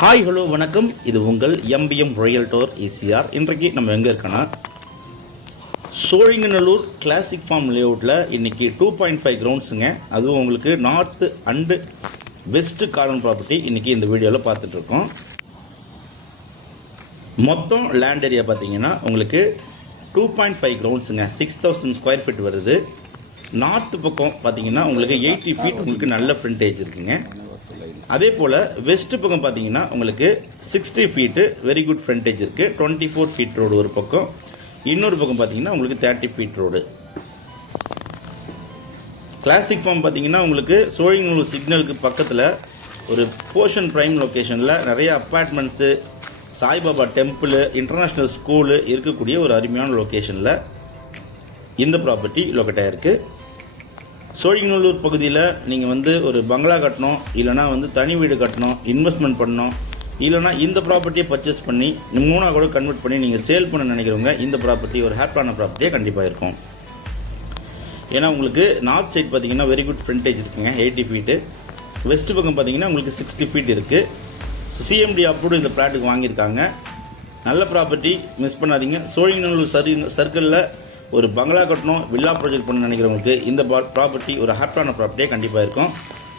Hi hello வணக்கம். இது உங்கள் எம்பிஎம் ரியல்டோர் ஈசிஆர். இன்றைக்கு நம்ம எங்கே இருக்கோன்னா சோழிங்கநல்லூர் கிளாசிக் ஃபார்ம் லேஅவுட்டில் இன்றைக்கி 2.5 கிரவுண்ட்ஸுங்க. அதுவும் உங்களுக்கு north and west corner property இன்றைக்கி இந்த வீடியோவில் பார்த்துட்ருக்கோம். மொத்தம் லேண்ட் ஏரியா பார்த்தீங்கன்னா உங்களுக்கு 2.5 கிரவுண்ட்ஸுங்க. 6000 ஸ்கொயர் ஃபீட் வருது. நார்த்து பக்கம் பார்த்தீங்கன்னா உங்களுக்கு 80 ஃபீட் உங்களுக்கு நல்ல ஃப்ரண்டேஜ் இருக்குங்க. அதே போல் வெஸ்ட்டு பக்கம் பார்த்தீங்கன்னா உங்களுக்கு 60 ஃபீட்டு வெரி குட் ஃப்ரண்டேஜ் இருக்குது. 24 ஃபீட் ரோடு ஒரு பக்கம், இன்னொரு பக்கம் பார்த்தீங்கன்னா உங்களுக்கு 30 ஃபீட் ரோடு. கிளாசிக் ஃபார்ம் பார்த்தீங்கன்னா உங்களுக்கு சோழிங்கநல்லூர் சிக்னலுக்கு பக்கத்தில் ஒரு போர்ஷன் ப்ரைம் லொக்கேஷனில் நிறைய apartments, Saibaba temple, international school இருக்கக்கூடிய ஒரு அருமையான லொக்கேஷனில் இந்த ப்ராப்பர்ட்டி லொக்கேட் ஆகிருக்கு. சோழிங்கநல்லூர் பகுதியில் நீங்கள் ஒரு பங்களா கட்டணும், இல்லைனா தனி வீடு கட்டணும், இன்வெஸ்ட்மெண்ட் பண்ணணும், இல்லைனா இந்த ப்ராப்பர்ட்டியை பர்ச்சேஸ் பண்ணி மூணாக கூட கன்வெர்ட் பண்ணி நீங்கள் சேல் பண்ண நினைக்கிறவங்க இந்த ப்ராப்பர்ட்டி ஒரு ஹாப்பியான ப்ராப்பர்ட்டியாக கண்டிப்பாக இருக்கும். ஏன்னா உங்களுக்கு நார்த் சைட் பார்த்தீங்கன்னா வெரி குட் ஃப்ரண்டேஜ் இருக்குங்க, 80 ஃபீட்டு. வெஸ்ட் பக்கம் பார்த்தீங்கன்னா உங்களுக்கு 60 ஃபீட் இருக்குது. சிஎம்டி அப்ரூவ்டு இந்த ப்ளாட்டுக்கு வாங்கியிருக்காங்க. நல்ல ப்ராப்பர்ட்டி, மிஸ் பண்ணாதீங்க. சோழிங்கநல்லூர் சர்க்கிளில் ஒரு பங்களா கட்டணும், வில்லா ப்ராஜெக்ட் பண்ண நினைக்கிறவங்களுக்கு இந்த ப்ராப்பர்ட்டி ஒரு ஹாப்பியான ப்ராப்பர்ட்டியாக கண்டிப்பாக இருக்கும்.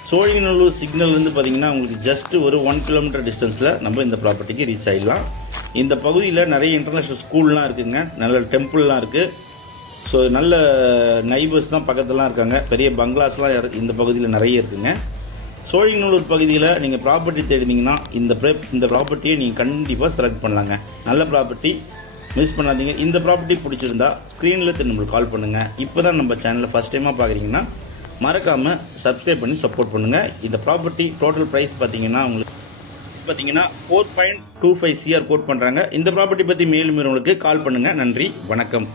சோழிங்கநல்லூர் சிக்னல்லேருந்து பார்த்தீங்கன்னா உங்களுக்கு ஜஸ்ட் ஒரு 1 கிலோமீட்டர் டிஸ்டன்ஸில் நம்ம இந்த ப்ராப்பர்ட்டிக்கு ரீச் ஆகிடலாம். இந்த பகுதியில் நிறைய இன்டர்நேஷ்னல் ஸ்கூல்லாம் இருக்குதுங்க, நல்ல டெம்பிள்லாம் இருக்குது. ஸோ நல்ல நைபர்ஸ் தான் பக்கத்துலாம் இருக்காங்க. பெரிய பங்களாஸ்லாம் இந்த பகுதியில் நிறைய இருக்குதுங்க. சோழிங்கநல்லூர் பகுதியில் நீங்கள் ப்ராப்பர்ட்டி தேடினீங்கன்னா இந்த ப்ராப்பர்ட்டியை நீங்கள் கண்டிப்பாக செலக்ட் பண்ணலாங்க. நல்ல ப்ராப்பர்ட்டி, மிஸ் பண்ணாதீங்க. இந்த ப்ராப்பர்ட்டி பிடிச்சிருந்தா ஸ்க்ரீனில் நம்மளுக்கு கால் பண்ணுங்கள். இப்போ தான் நம்ம சேனலில் ஃபஸ்ட் டைமாக பார்க்குறீங்கன்னா மறக்காமல் சப்ஸ்கிரைப் பண்ணி சப்போர்ட் பண்ணுங்கள். இந்த ப்ராப்பர்ட்டி டோட்டல் ப்ரைஸ் பார்த்தீங்கன்னா உங்களுக்கு 4.25 CR கோட் பண்ணுறாங்க. இந்த ப்ராப்பர்ட்டி பற்றி மேலும் உங்களுக்கு கால் பண்ணுங்கள். நன்றி, வணக்கம்.